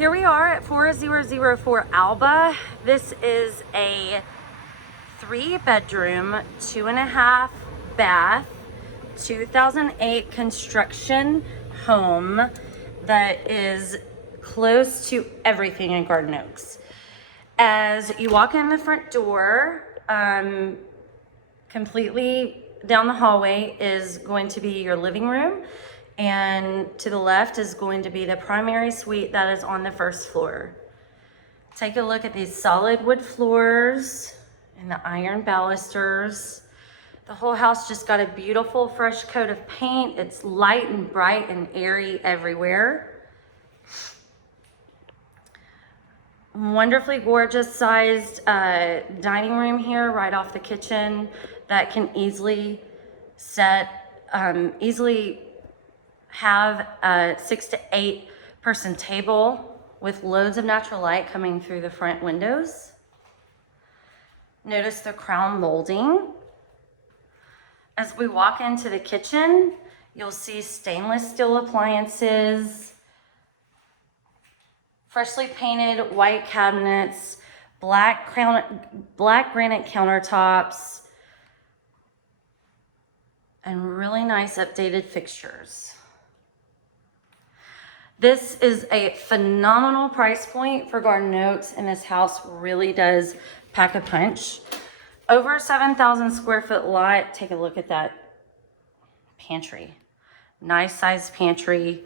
Here we are at 4004 Alba. This is a 3-bedroom, 2.5 bath, 2008 construction home that is close to everything in Garden Oaks. As you walk in the front door, completely down the hallway is going to be your living room, and to the left is going to be the primary suite that is on the first floor. Take a look at these solid wood floors and the iron balusters. The whole house just got a beautiful fresh coat of paint. It's light and bright and airy everywhere. Wonderfully gorgeous sized dining room here right off the kitchen that can easily have a 6 to 8 person table with loads of natural light coming through the front windows. Notice the crown molding. As we walk into the kitchen, you'll see stainless steel appliances, freshly painted white cabinets, black granite countertops, and really nice updated fixtures. This is a phenomenal price point for Garden Oaks, and this house really does pack a punch. Over 7,000 square foot lot. Take a look at that pantry. Nice size pantry,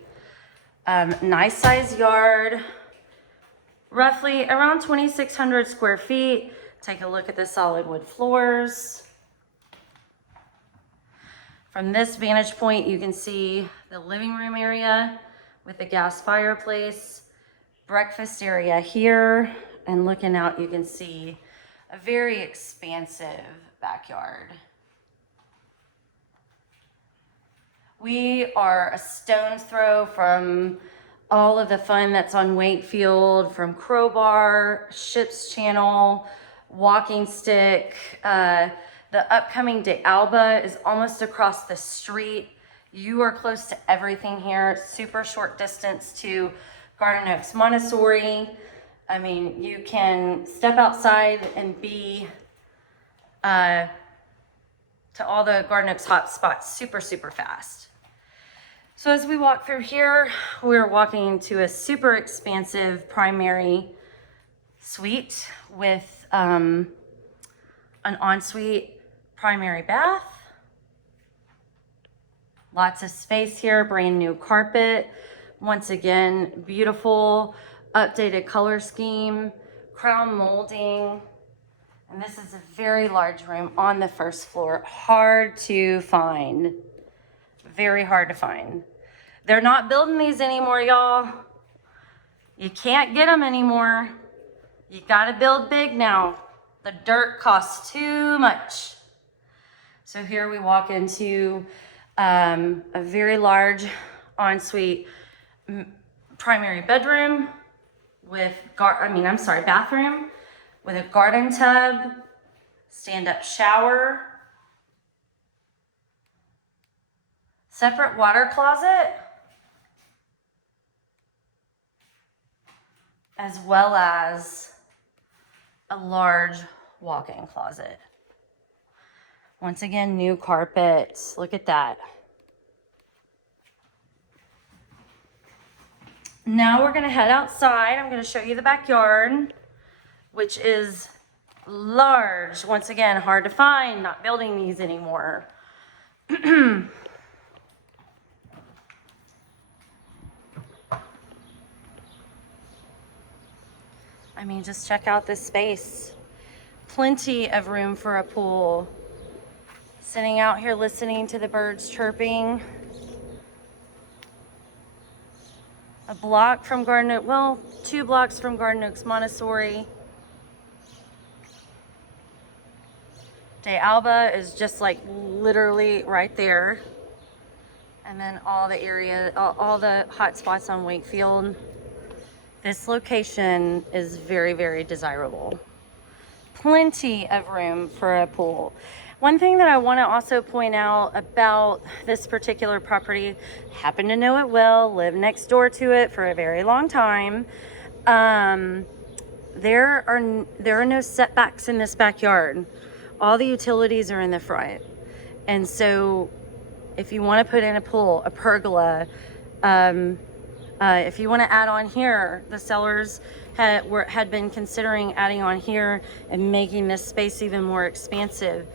nice size yard, roughly around 2,600 square feet. Take a look at the solid wood floors. From this vantage point, you can see the living room area with the gas fireplace, breakfast area here, and looking out, you can see a very expansive backyard. We are a stone's throw from all of the fun that's on Wakefield, from Crowbar, Ship's Channel, Walking Stick. The upcoming day Alba is almost across the street. You are close to everything here. Super short distance to Garden Oaks Montessori. I mean, you can step outside and be to all the Garden Oaks hot spots super fast. So as we walk through here, we're walking into a super expansive primary suite with an ensuite primary bath. Lots of space here, brand new carpet. Once again, beautiful updated color scheme, crown molding. And this is a very large room on the first floor. Hard to find, very hard to find. They're not building these anymore, y'all. You can't get them anymore. You gotta build big now. The dirt costs too much. So here we walk into a very large ensuite primary bedroom with bathroom with a garden tub, stand-up shower, separate water closet, as well as a large walk-in closet. Once again, new carpet. Look at that. Now we're gonna head outside. I'm gonna show you the backyard, which is large. Once again, hard to find, not building these anymore. I mean, just check out this space. Plenty of room for a pool. Sitting out here listening to the birds chirping. A block from Garden Oaks, well, 2 blocks from Garden Oaks Montessori. De Alba is just like literally right there. And then all the area, all the hot spots on Wakefield. This location is very desirable. Plenty of room for a pool. One thing that I want to also point out about this particular property, happen to know it well, lived next door to it for a very long time. There are no setbacks in this backyard. All the utilities are in the front. And so if you want to put in a pool, a pergola, if you want to add on here, the sellers had been considering adding on here and making this space even more expansive.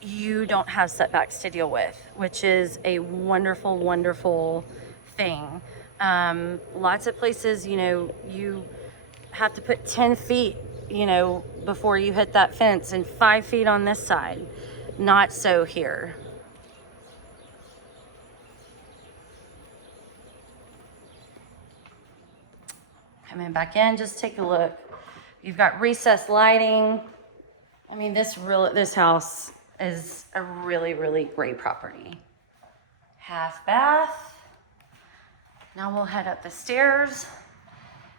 You don't have setbacks to deal with, which is a wonderful, wonderful thing. Lots of places, you know, you have to put 10 feet, you know, before you hit that fence, and 5 feet on this side. Not so here. Coming back in, just take a look. You've got recessed lighting. I mean, this house is a really, really great property. Half bath. Now we'll head up the stairs.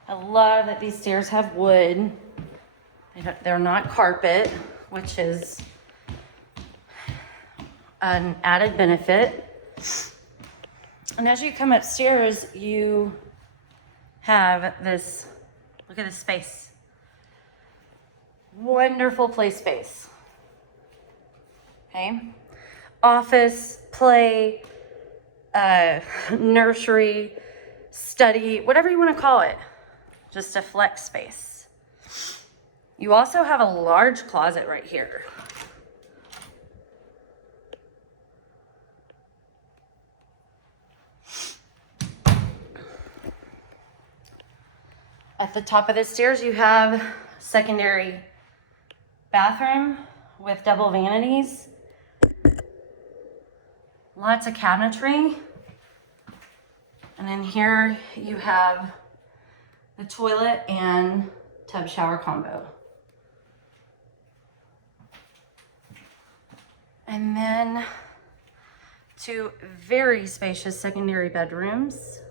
I love that these stairs have wood. They're not carpet, which is an added benefit. And as you come upstairs, you have this, look at this space. Wonderful play space. Okay. Office, play, nursery, study, whatever you want to call it. Just a flex space. You also have a large closet right here. At the top of the stairs, you have secondary bathroom with double vanities. Lots of cabinetry. And then here you have the toilet and tub shower combo. And then 2 very spacious secondary bedrooms.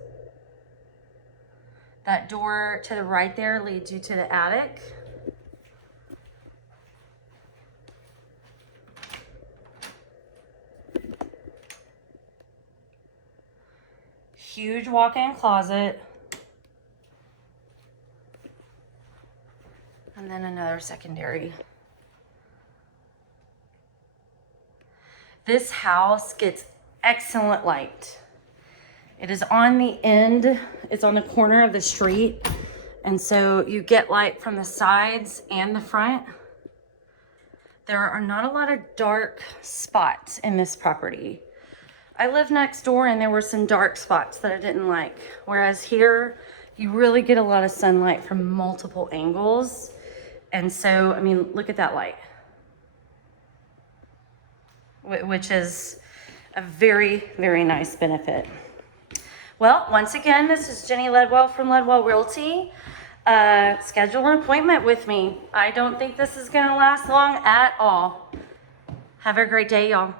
That door to the right there leads you to the attic. Huge walk-in closet. And then another secondary. This house gets excellent light. It is on the end, it's on the corner of the street. And so you get light from the sides and the front. There are not a lot of dark spots in this property. I live next door and there were some dark spots that I didn't like. Whereas here, you really get a lot of sunlight from multiple angles. And so, I mean, look at that light. Which is a very, very nice benefit. Well, once again, this is GInny Ledwell from Led Well Realty. Schedule an appointment with me. I don't think this is gonna last long at all. Have a great day, y'all.